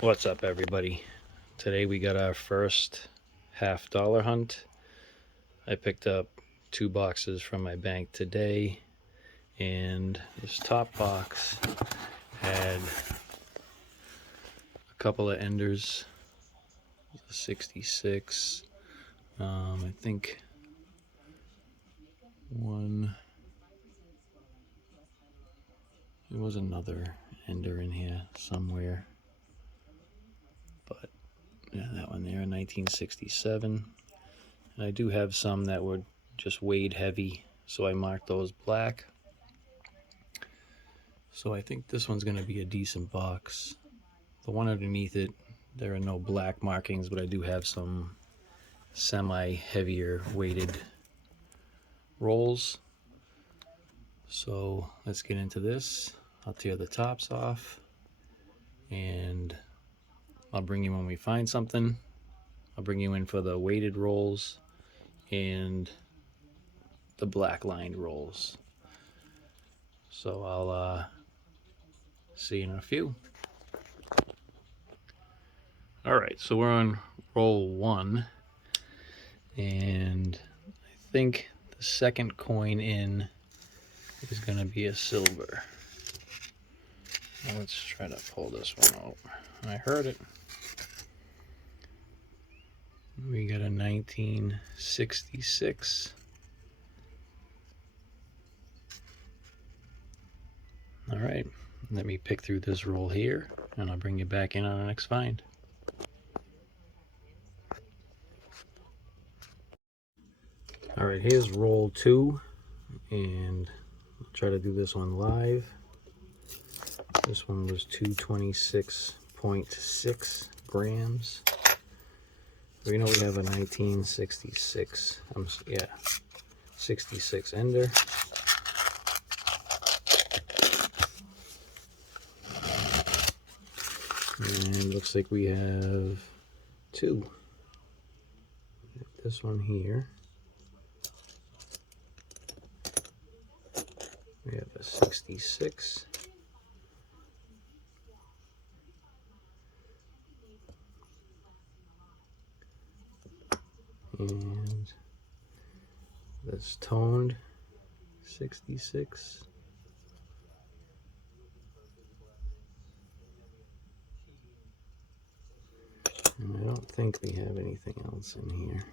What's up, everybody? Today we got our first $50 hunt. I picked up 2 boxes from my bank today, and this top box had a couple of enders, 66. I think one, there was another ender in here somewhere, but yeah, that one there, 1967. And I do have some that were just weighed heavy, so I marked those black. So I think this one's going to be a decent box. The one underneath it, there are no black markings, but I do have some semi-heavier weighted rolls. So let's get into this. I'll tear the tops off, and I'll bring you when we find something. I'll bring you in for the weighted rolls and the black lined rolls. So I'll see you in a few. Alright, so we're on roll 1, and I think the second coin in is going to be a silver. Now let's try to pull this one out. I heard it. We got a 1966. Alright, let me pick through this roll here, and I'll bring you back in on the next find. Alright, here's roll 2, and I'll try to do this one live. This one was 226.6 grams. We know we have a 1966, 66 ender. And looks like we have 2. This one here. We have a 66. And this toned 66. And I don't think we have anything else in here.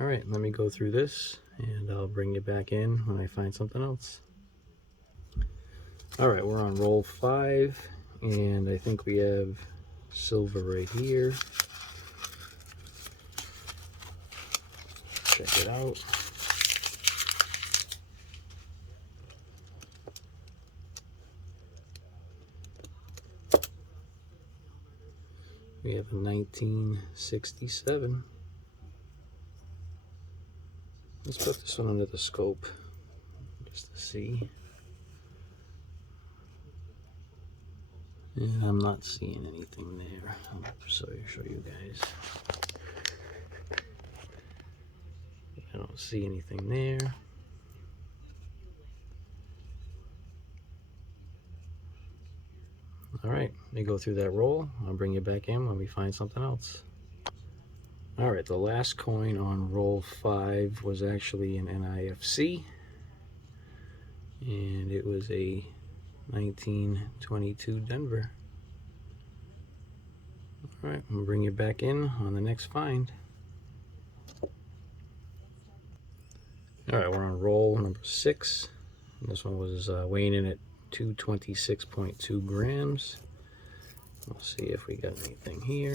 All right, let me go through this, and I'll bring you back in when I find something else. All right, we're on roll 5, and I think we have silver right here. Check it out. We have a 1967. Let's put this one under the scope just to see. And I'm not seeing anything there. I'll show you guys. I don't see anything there. All right, let me go through that roll. I'll bring you back in when we find something else. All right, the last coin on roll 5 was actually an NIFC, and it was a 1922 Denver. All right, I'm gonna bring you back in on the next find. All right, we're on roll number 6. And this one was weighing in at 226.2 grams. We'll see if we got anything here.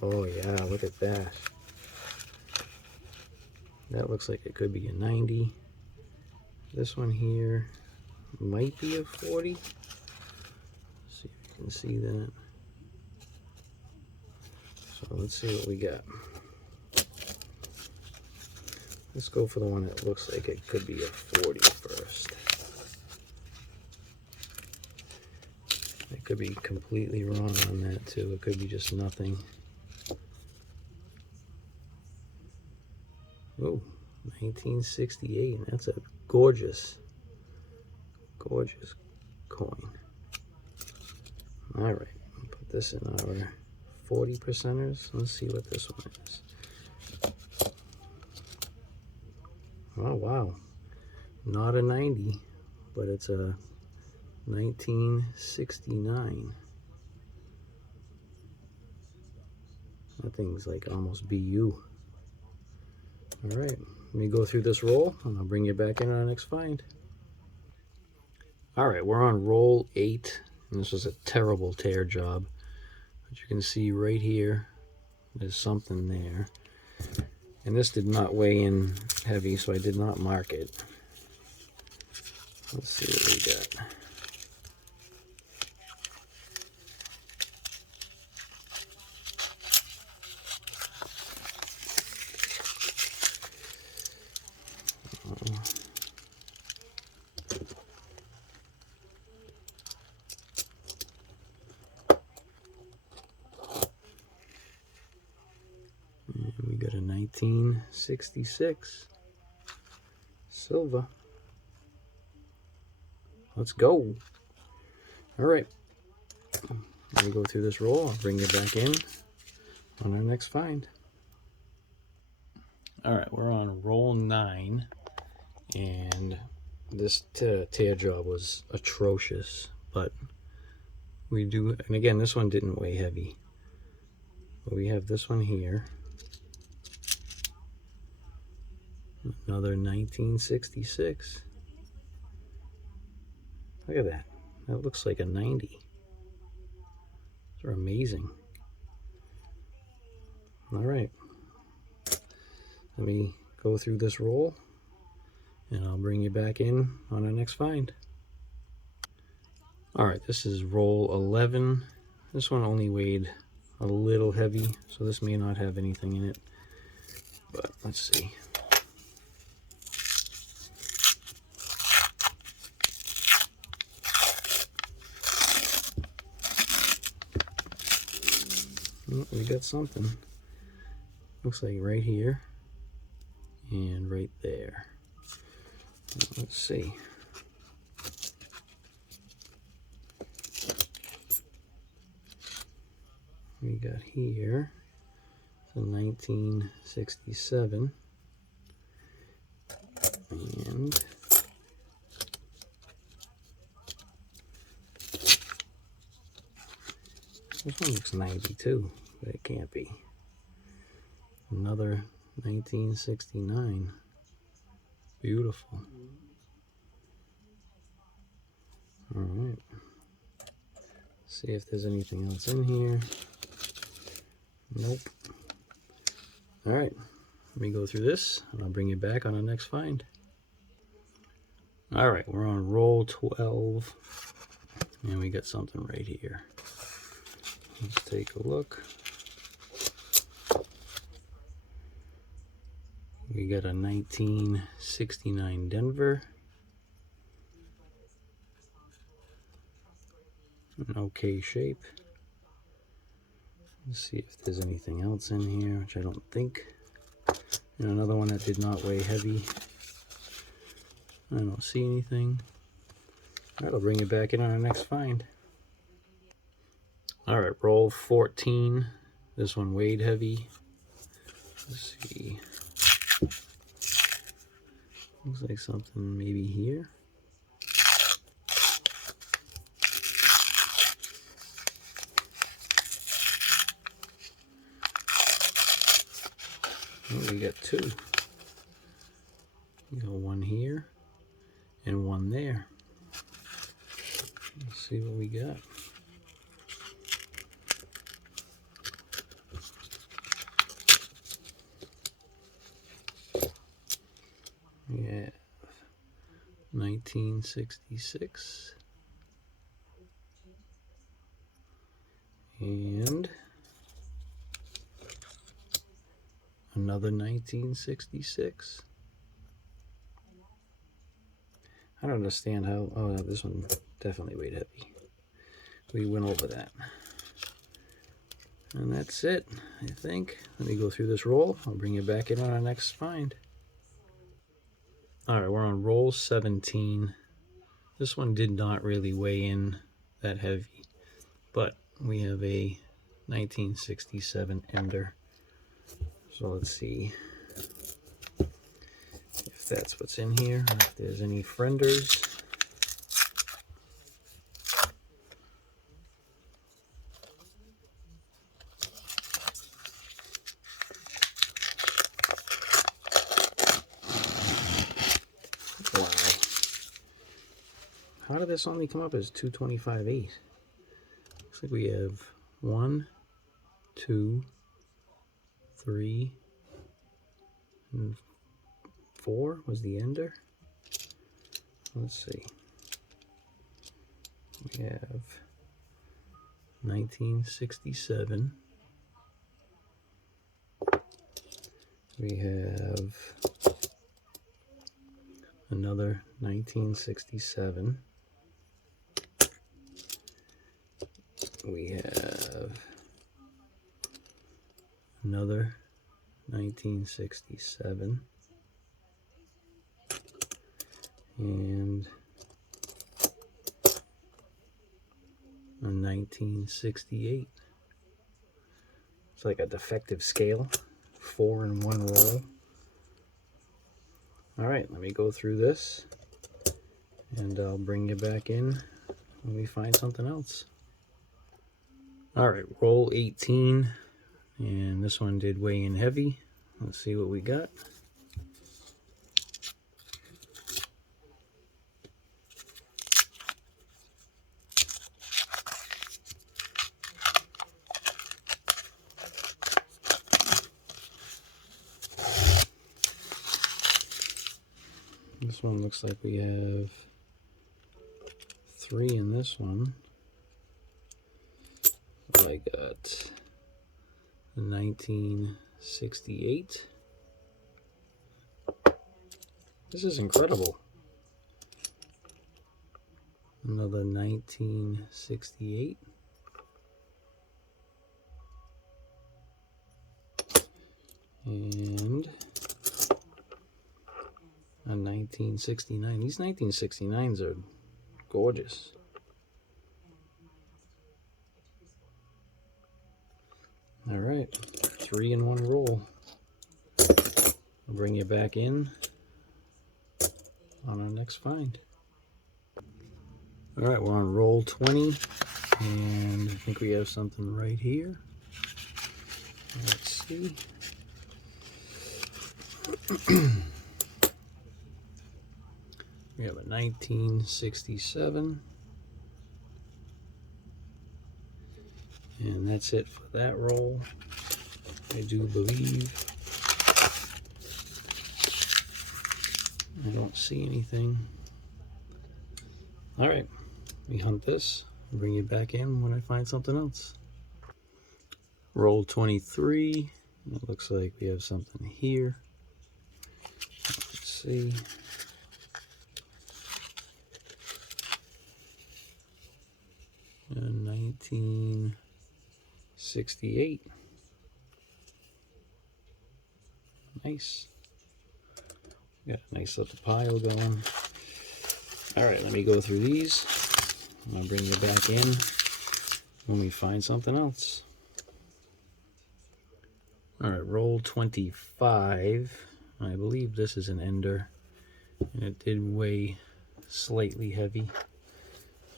Oh yeah, look at that. That looks like it could be a 90. This one here might be a 40. Let's see if you can see that. So let's see what we got. Let's go for the one that looks like it could be a 40 first. I could be completely wrong on that too. It could be just nothing. Oh, 1968, and that's a gorgeous, gorgeous coin. All right, put this in our 40 percenters. Let's see what this one is. Oh, wow. Not a 90, but it's a 1969. That thing's like almost BU. All right, let me go through this roll, and I'll bring you back in on our next find. All right, we're on roll 8, and this was a terrible tear job. But you can see right here, there's something there. And this did not weigh in heavy, so I did not mark it. Let's see what we got. And we got a 1966 silver. Let's go. All right. Let me go through this roll. I'll bring you back in on our next find. All right, we're on roll 9, and this tear job was atrocious, but we do, and again, this one didn't weigh heavy. But we have this one here. Another 1966. Look at that. That looks like a 90. They're amazing. All right. Let me go through this roll, and I'll bring you back in on our next find. All right, this is roll 11. This one only weighed a little heavy, so this may not have anything in it, but let's see. Oh, we got something. Looks like right here and right there. Let's see. We got here the 1967, and this one looks 92, but it can't be. Another 1969. Beautiful. All right. See if there's anything else in here. Nope. All right. Let me go through this, and I'll bring you back on the next find. All right, we're on roll 12, and we got something right here. Let's take a look. We got a 1969 Denver. An okay shape. Let's see if there's anything else in here, which I don't think. And another one that did not weigh heavy. I don't see anything. All right, I'll bring you back in on our next find. All right, roll 14. This one weighed heavy. Let's see. Looks like something maybe here. Oh, we got two. We got one here and one there. Let's see what we got. Yeah, 1966 and another 1966. I don't understand how. Oh, no, this one definitely weighed heavy. We went over that. And that's it, I think. Let me go through this roll. I'll bring you back in on our next find. All right, we're on roll 17. This one did not really weigh in that heavy, but we have a 1967 Ender. So let's see if that's what's in here, or if there's any frienders. Wow. How did this only come up as 225.8? Looks like we have 1, 2, 3, and 4 was the Ender. Let's see. We have 1967. We have another 1967. We have another 1967. And a 1968. It's like a defective scale, 4 in one roll. All right, let me go through this and I'll bring you back in when we find something else. All right, roll 18, and this one did weigh in heavy. Let's see what we got. This one looks like we have 3 in this one. I got the 1968. This is incredible. Another 1968. And a 1969. These 1969s are gorgeous. All right, 3 in one roll. I'll bring you back in on our next find. All right, we're on roll 20, and I think we have something right here. Let's see. We have a 1967. And that's it for that roll, I do believe. I don't see anything. All right, we hunt this and bring you back in when I find something else. Roll 23. It looks like we have something here. Let's see. A 1968. Nice. Got a nice little pile going. All right, let me go through these. I'll bring you back in when we find something else. All right, roll 25. I believe this is an Ender, and it did weigh slightly heavy.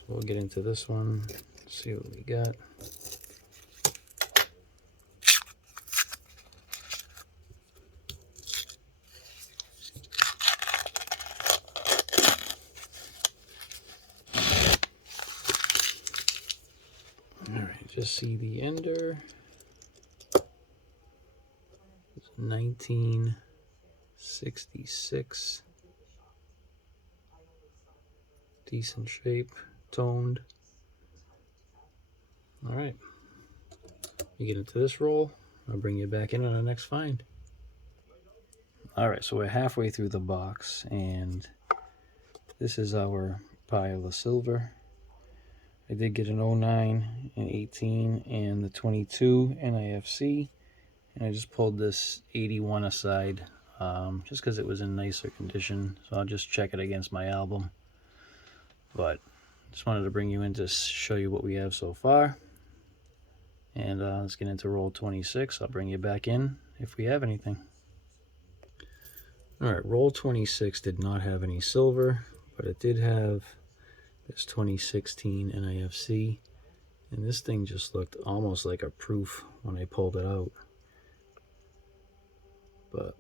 We'll get into this one, see what we got. All right, just see the Ender. It's 1966. Decent shape, toned. All right, you get into this roll, I'll bring you back in on the next find. All right, so we're halfway through the box, and this is our pile of silver. I did get an 09, an 18, and the 22 NIFC, and I just pulled this 81 aside just because it was in nicer condition. So I'll just check it against my album. But just wanted to bring you in to show you what we have so far. And let's get into roll 26. I'll bring you back in if we have anything. All right, roll 26 did not have any silver, but it did have this 2016 NIFC. And this thing just looked almost like a proof when I pulled it out. But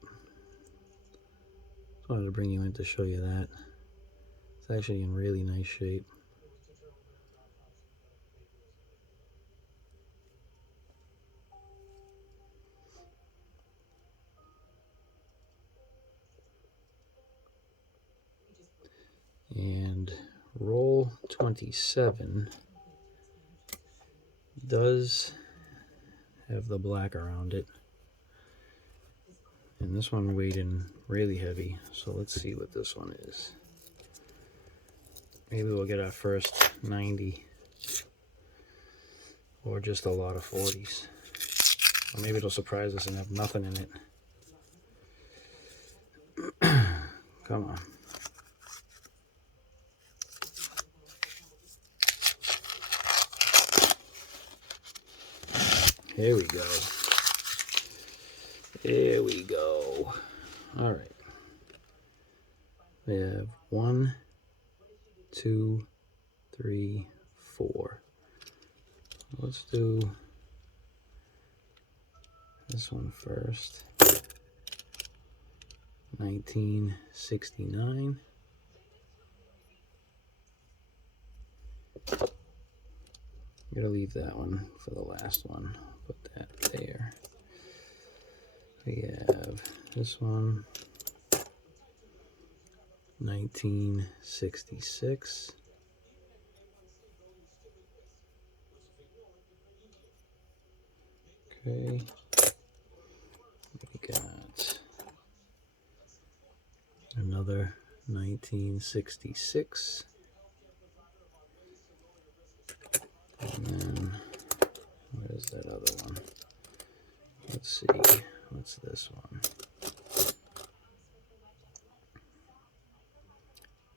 I wanted to bring you in to show you that. It's actually in really nice shape. And roll 27 does have the black around it. And this one weighed in really heavy, so let's see what this one is. Maybe we'll get our first 90, or just a lot of 40s. Or maybe it'll surprise us and have nothing in it. Come on. Here we go. There we go. All right. We have 1, 2, 3, 4. Let's do this one first. 1969. I'm gonna leave that one for the last one. Put that there. We have this one, 1966. Okay. We got another 1966. And then, where's that other one? Let's see, what's this one?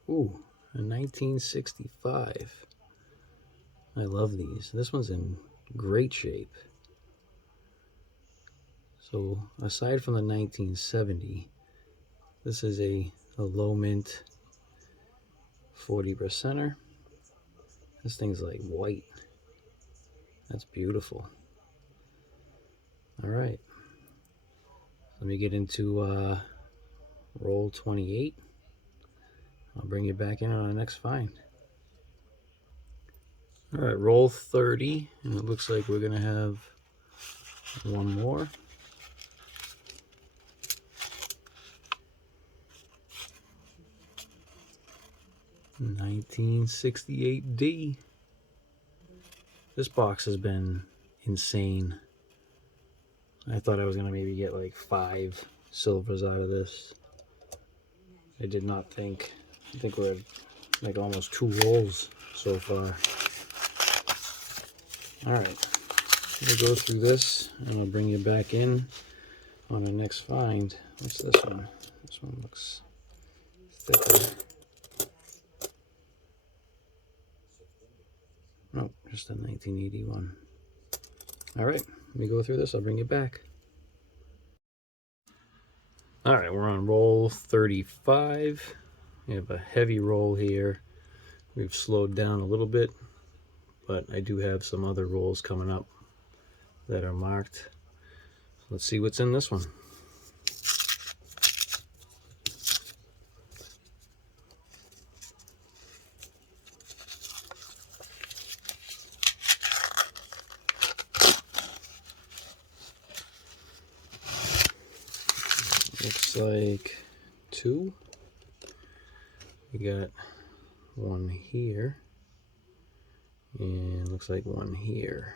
Ooh, a 1965. I love these. This one's in great shape. So, aside from the 1970, this is a low mint 40%er. This thing's like white. That's beautiful. All right. Let me get into roll 28. I'll bring you back in on our next find. All right, roll 30, and it looks like we're gonna have one more. $1968D. This box has been insane. I thought I was gonna maybe get like 5 silvers out of this. I did not think. I think we're at like almost 2 rolls so far. All right, we'll go through this and I'll bring you back in on our next find. What's this one? This one looks thicker. Nope, just a 1981. All right, let me go through this. I'll bring you back. All right, we're on roll 35. We have a heavy roll here. We've slowed down a little bit, but I do have some other rolls coming up that are marked. Let's see what's in this one. Looks like 2. We got one here, and looks like one here.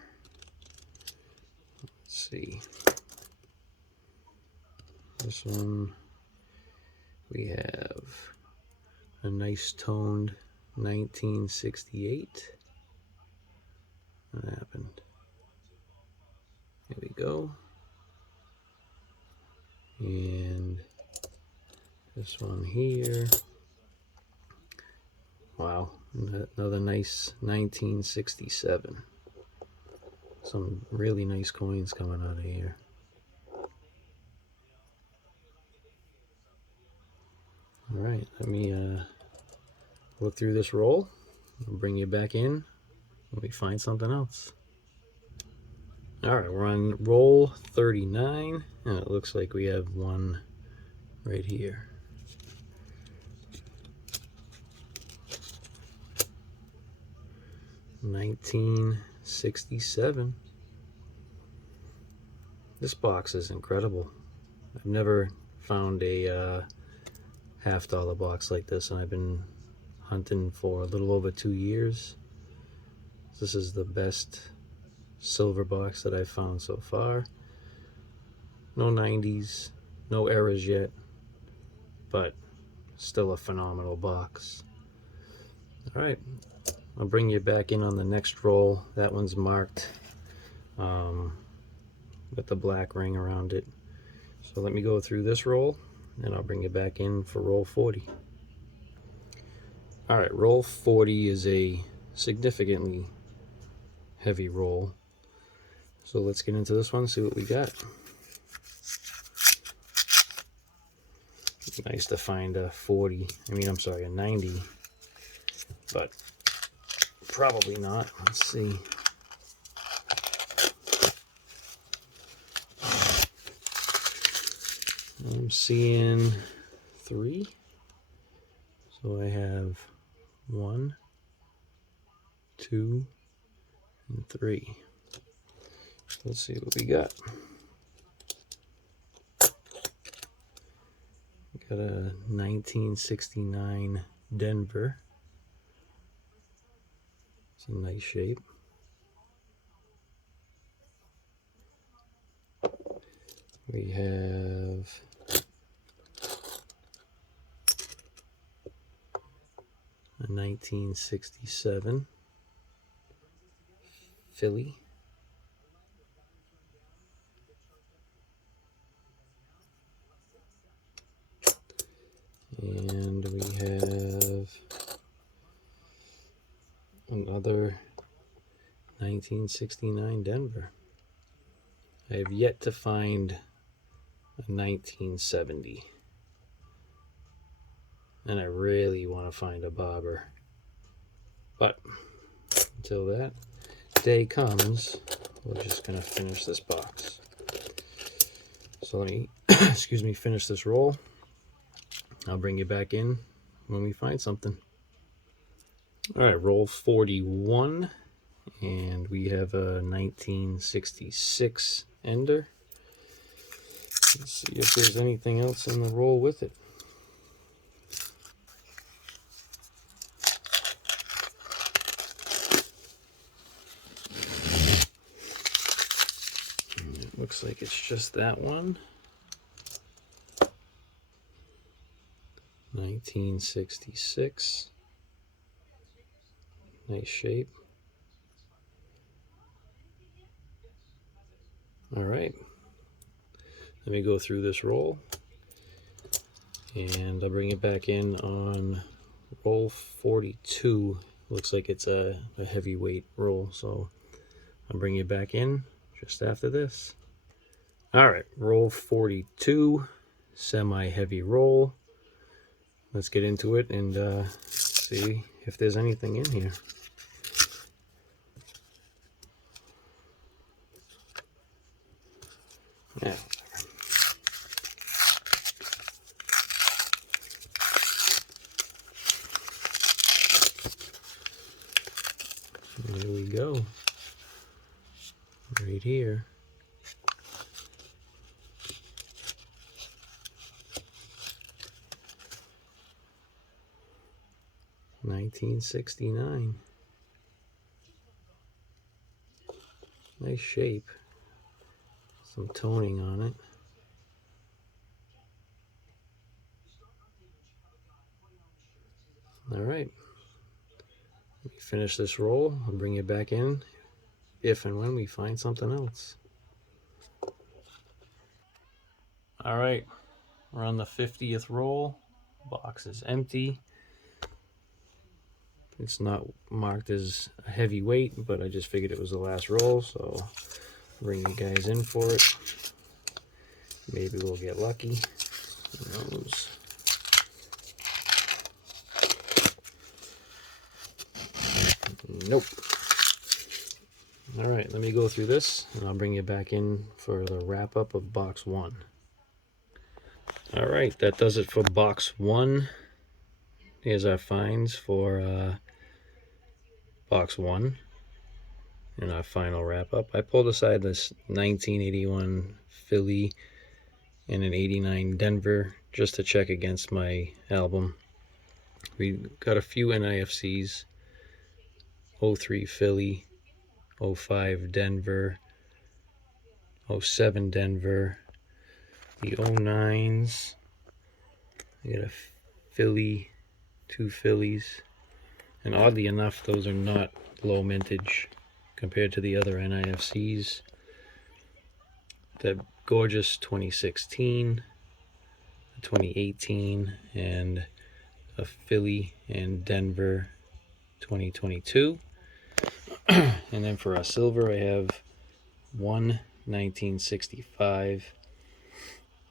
Let's see. This one, we have a nice toned 1968. What happened? Here we go. And This one here. Wow, another nice 1967. Some really nice coins coming out of here. All right, let me look through this roll. I'll bring you back in when we find something else. All right, we're on roll 39, and it looks like we have one right here. $19.67. This box is incredible. I've never found a $50 box like this, and I've been hunting for a little over 2 years. This is the best silver box that I've found so far. No 90s, no errors yet, but still a phenomenal box. All right, I'll bring you back in on the next roll. That one's marked with the black ring around it. So let me go through this roll, and I'll bring you back in for roll 40. All right, roll 40 is a significantly heavy roll. So let's get into this one, see what we got. Nice to find a 40. I'm sorry, a 90. But probably not. Let's see. I'm seeing 3. So I have 1, 2, and 3. Let's see what we got. Got a 1969 Denver. It's a nice shape. We have a 1967 Philly. And we have another 1969 Denver. I have yet to find a 1970. And I really want to find a bobber. But until that day comes, we're just going to finish this box. So let me, excuse me, finish this roll. I'll bring you back in when we find something. All right, roll 41, and we have a 1966 Ender. Let's see if there's anything else in the roll with it. It looks like it's just that one. 1966. Nice shape. All right. Let me go through this roll, and I'll bring it back in on roll 42. Looks like it's a heavyweight roll, so I'll bring you back in just after this. All right, roll 42, semi-heavy roll. Let's get into it and see if there's anything in here. Yeah. There we go. Right here. $19.69. Nice shape. Some toning on it. All right. Let me finish this roll. I'll bring you back in if and when we find something else. All right. We're on the 50th roll. Box is empty. It's not marked as a heavy weight, but I just figured it was the last roll, so I'll bring you guys in for it. Maybe we'll get lucky. Who knows? Nope. All right, let me go through this and I'll bring you back in for the wrap up of box 1. All right, that does it for box 1. Here's our finds for box 1 and our final wrap up. I pulled aside this 1981 Philly and an 89 Denver just to check against my album. We got a few NIFCs, 03 Philly, 05 Denver, 07 Denver, the 09s. I got a Philly, 2 Phillies, and oddly enough, those are not low mintage compared to the other NIFCs. The gorgeous 2016, 2018, and a Philly and Denver 2022. And then for our silver, I have one 1965.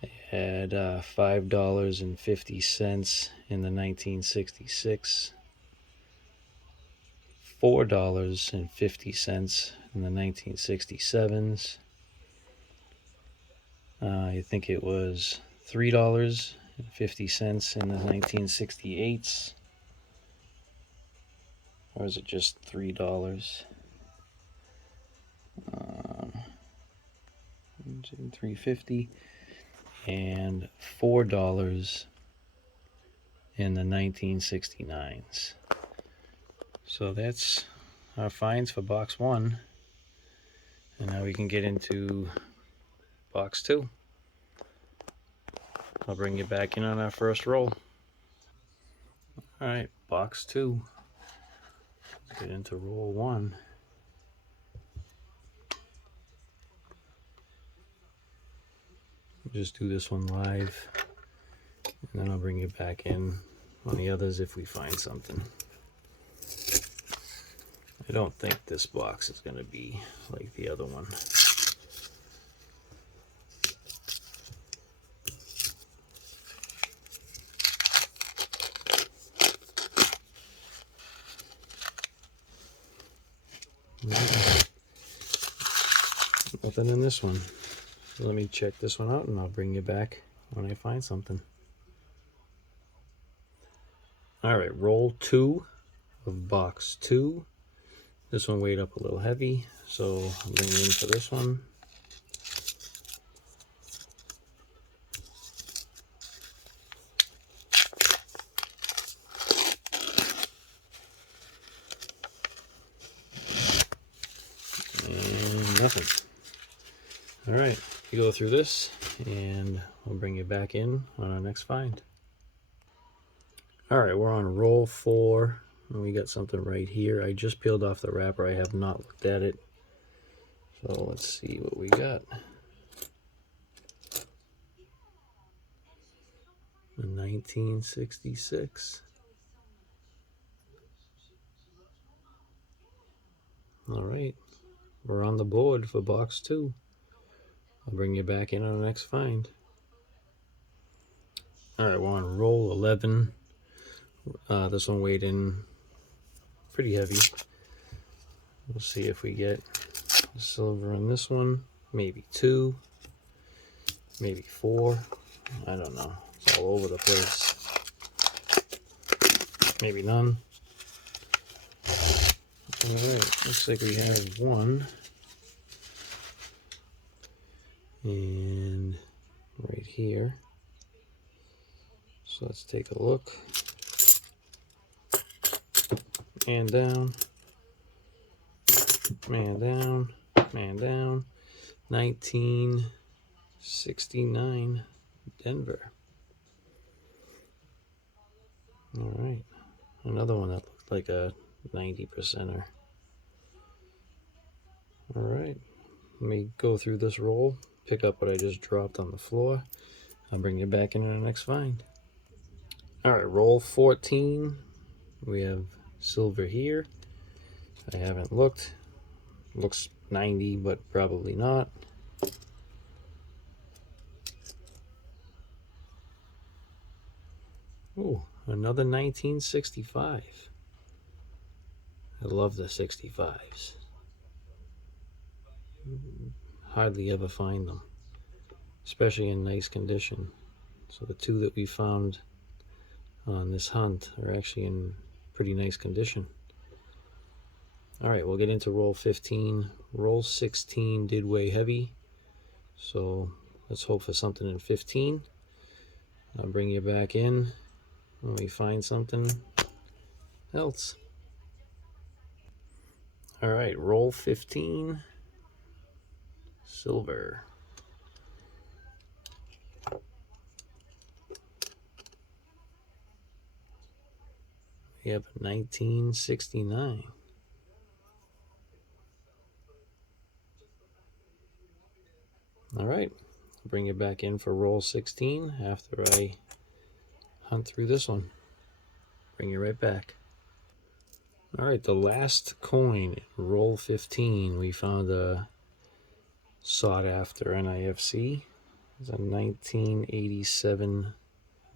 I had $5.50 in the 1966, $4.50 in the 1967s. I think it was $3.50 in the 1968s. Or is it just $3? $3.50 and $4 in the 1969s. So that's our finds for box 1. And now we can get into box 2. I'll bring you back in on our first roll. All right, box 2. Let's get into roll 1. Just do this one live, and then I'll bring you back in on the others if we find something. I don't think this box is going to be like the other one. Nothing in this one. So let me check this one out and I'll bring you back when I find something. All right, roll 2 of box 2. This one weighed up a little heavy, so I'll bring you in for this one. And nothing. All right, you go through this and I'll bring you back in on our next find. All right, we're on roll 4 and we got something right here. I just peeled off the wrapper. I have not looked at it. So let's see what we got. A 1966. All right, we're on the board for box 2. I'll bring you back in on the next find. All right, we're on roll 11. This one weighed in pretty heavy. We'll see if we get silver on this one. Maybe 2, maybe 4. I don't know. It's all over the place. Maybe none. All right, looks like we have 1. And right here. So let's take a look. Man down. Man down. Man down. 1969 Denver. All right. Another one that looked like a 90%er. All right. Let me go through this roll, pick up what I just dropped on the floor. I'll bring you back into the next find. All right, roll 14. We have silver here. I haven't looked. Looks 90, but probably not. Ooh, another 1965. I love the 65s. Hardly ever find them, especially in nice condition. So the two that we found on this hunt are actually in pretty nice condition. All right, we'll get into roll 15. Roll 16 did weigh heavy, so let's hope for something in 15. I'll bring you back in when we find something else. All right, roll 15, silver. We have 1969. All right, bring it back in for roll 16 after I hunt through this one. Bring it right back. All right, the last coin, roll 15, we found a sought after NIFC. It's a 1987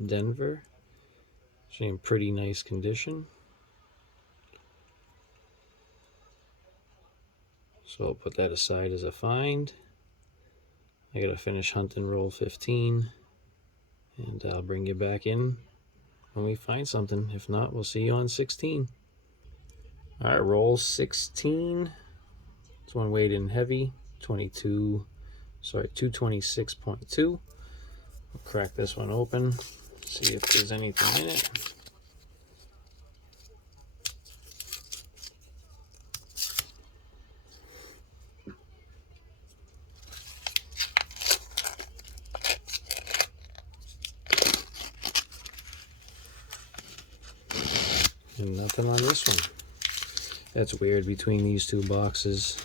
Denver. It's in pretty nice condition. So I'll put that aside as a find. I gotta finish hunting roll 15, and I'll bring you back in when we find something. If not, we'll see you on 16. All right, roll 16. This one weighed in heavy, 226.2. We'll crack this one open, see if there's anything in it. And nothing on this one. That's weird between these two boxes.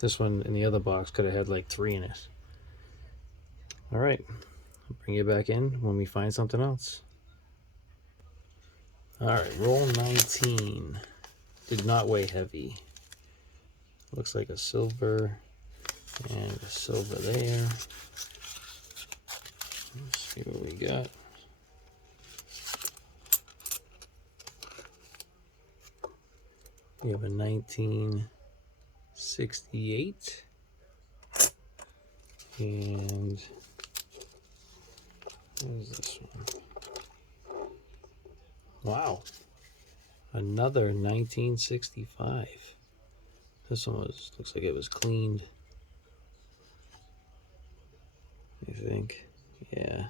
This one and the other box could have had like 3 in it. All right, I'll bring you back in when we find something else. All right, roll 19. Did not weigh heavy. Looks like a silver and a silver there. Let's see what we got. We have a 1968 and what is this one? Wow, another 1965. This one looks like it was cleaned, I think. Yeah,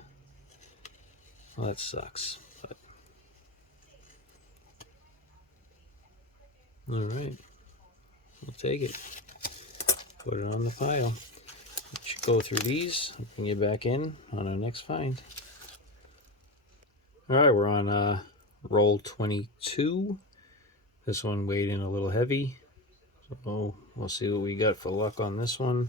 well, that sucks, but all right, we'll take it, put it on the pile. We should go through these and bring you back in on our next find. All right, we're on roll 22. This one weighed in a little heavy, so we'll see what we got for luck on this one.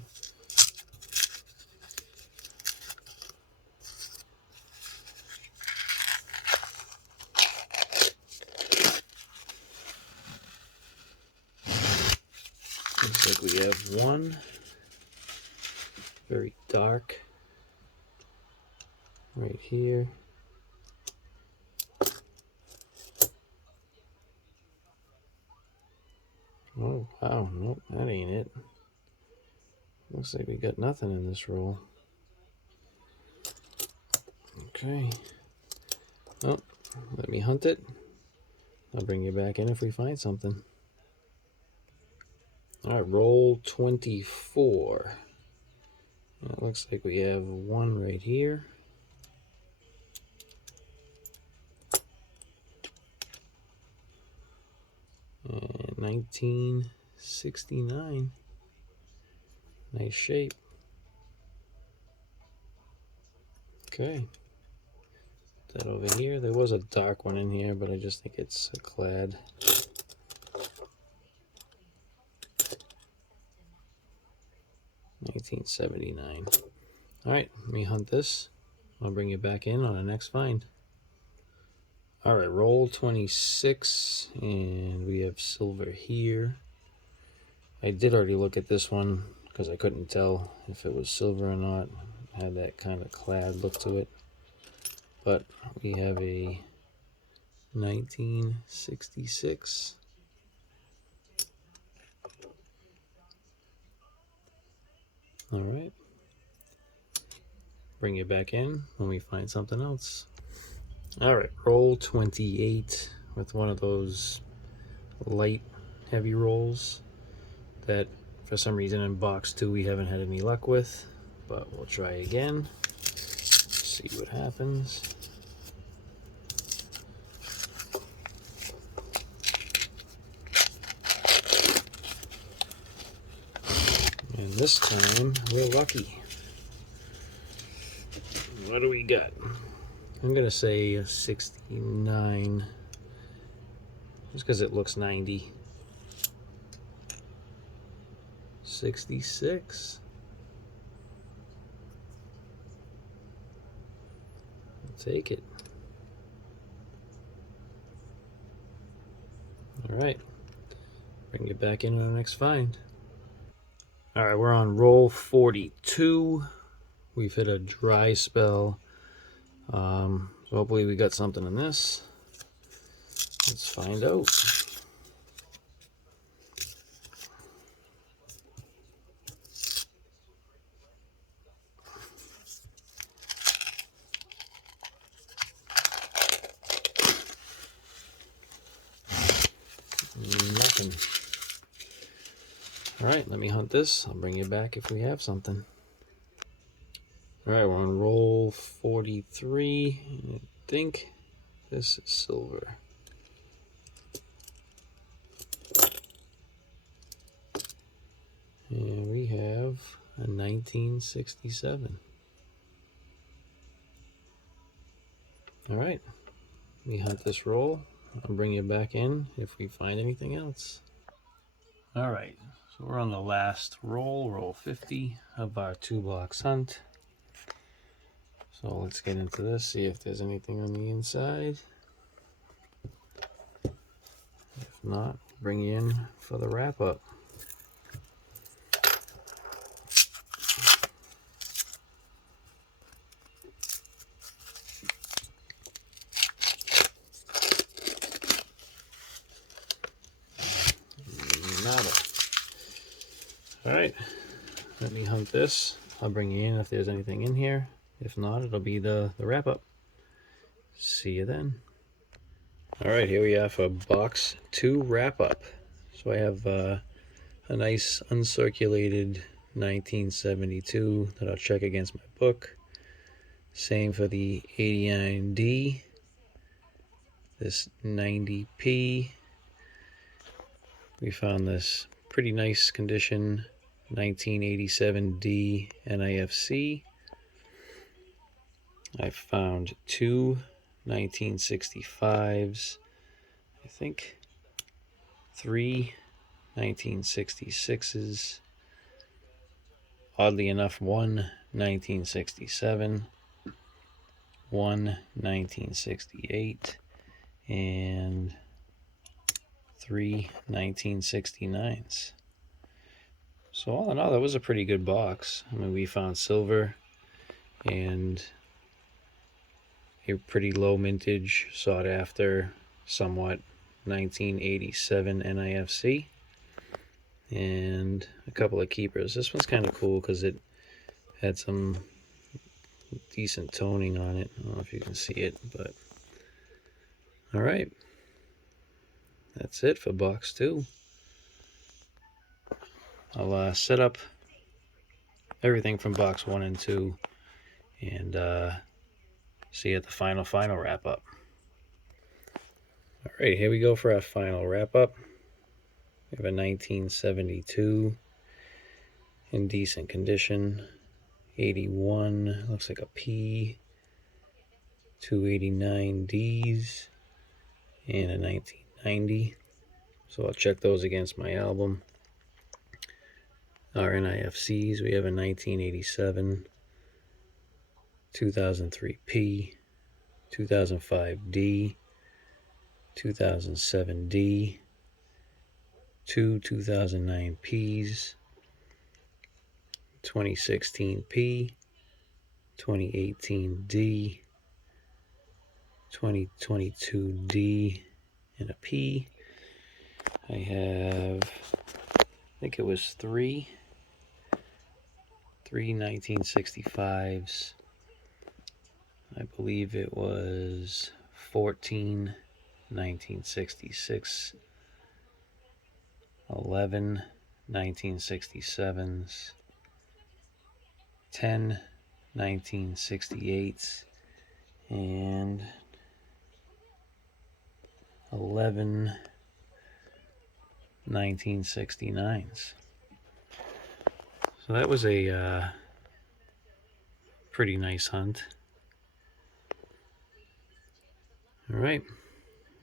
Looks like we have one very dark right here. Oh, wow, nope, that ain't it. Looks like we got nothing in this roll. Okay. Oh, let me hunt it. I'll bring you back in if we find something. All right, roll 24. It looks like we have one right here. And 1969. Nice shape. Okay. That over here. There was a dark one in here, but I just think it's a clad. $19.79. All right, let me hunt this. I'll bring you back in on the next find. All right, roll 26, and we have silver here. I did already look at this one because I couldn't tell if it was silver or not. It had that kind of clad look to it. But we have a 1966. All right. Bring it back in when we find something else. All right, roll 28 with one of those light heavy rolls that for some reason in box 2 we haven't had any luck with, but we'll try again. See what happens. And this time we're lucky. What do we got? I'm gonna say a 69 just because it looks 90. 66. I'll take it. All right, bring it back in on the next find. All right, we're on roll 42. We've hit a dry spell. So hopefully we got something in this. Let's find out. Nothing. All right, let me hunt this. I'll bring you back if we have something. All right, we're on roll 43. I think this is silver. And we have a 1967. All right, let me hunt this roll. I'll bring you back in if we find anything else. All right, so we're on the last roll, roll 50 of our 2-box hunt. So let's get into this, see if there's anything on the inside. If not, bring you in for the wrap up. Nada. All right, let me hunt this. I'll bring you in if there's anything in here. If not, it'll be the wrap up. See you then. All right, here we are for box 2 wrap up. So I have a nice uncirculated 1972 that I'll check against my book. Same for the 89D, this 90P. We found this pretty nice condition 1987D NIFC. I found 2 1965s, I think 3 1966s, oddly enough 1 1967, 1 1968, and 3 1969s. So all in all, that was a pretty good box. I mean, we found silver and a pretty low mintage, sought after, somewhat 1987 NIFC, and a couple of keepers. This one's kind of cool because it had some decent toning on it. I don't know if you can see it, but all right, that's it for box 2. I'll set up everything from box 1 and 2 and see you at the final wrap up. All right, here we go for our final wrap up. We have a 1972 in decent condition, 81 looks like a P, 289Ds, and a 1990. So I'll check those against my album. Our NIFCs, we have a 1987, 2003 P, 2005 D, 2007 D, 2 2009 Ps, 2016 P, 2018 D, 2022 D, and a P. I have, I think it was three 1965s. I believe it was 14 1966, 11 1967s, 10 1968s, and 11 1969s. So that was a pretty nice hunt. All right,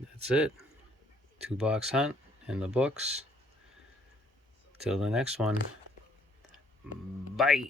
that's it. 2-box hunt in the books. Till the next one. Bye.